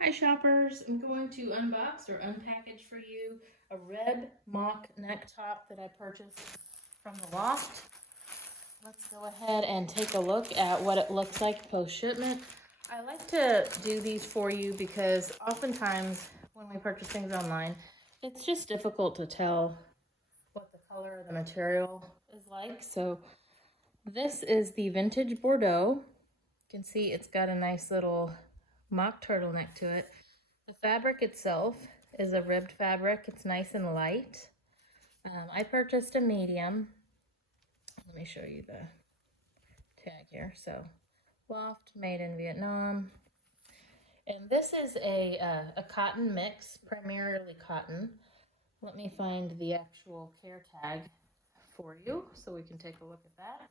Hi shoppers, I'm going to unbox or unpackage for you a red mock neck top that I purchased from the Loft. Let's go ahead and take a look at what it looks like post-shipment. I like to do these for you because oftentimes when we purchase things online, it's just difficult to tell what the color or the material is like. So this is the vintage Bordeaux. You can see it's got a nice little mock turtleneck to it. The fabric itself is a ribbed fabric. It's nice and light. I purchased a medium. Let me show you the tag here. So, Loft, made in Vietnam. And this is a cotton mix, primarily cotton. Let me find the actual care tag for you so we can take a look at that.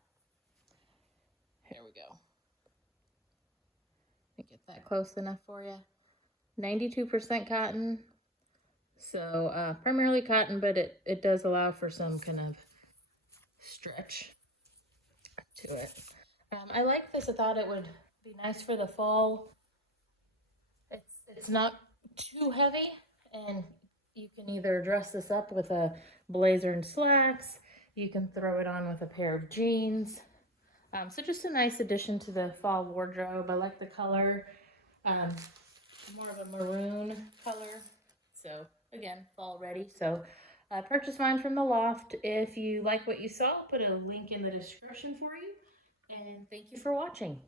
Here we go. Let me get that close enough for you. 92% cotton. So primarily cotton, but it does allow for some kind of stretch to it. I like this. I thought it would be nice for the fall. It's not too heavy, and you can either dress this up with a blazer and slacks. You can throw it on with a pair of jeans. So just a nice addition to the fall wardrobe. I like the color, more of a maroon color. So again, fall ready. So purchase mine from the Loft. If you like what you saw, I'll put a link in the description for you. And thank you for watching.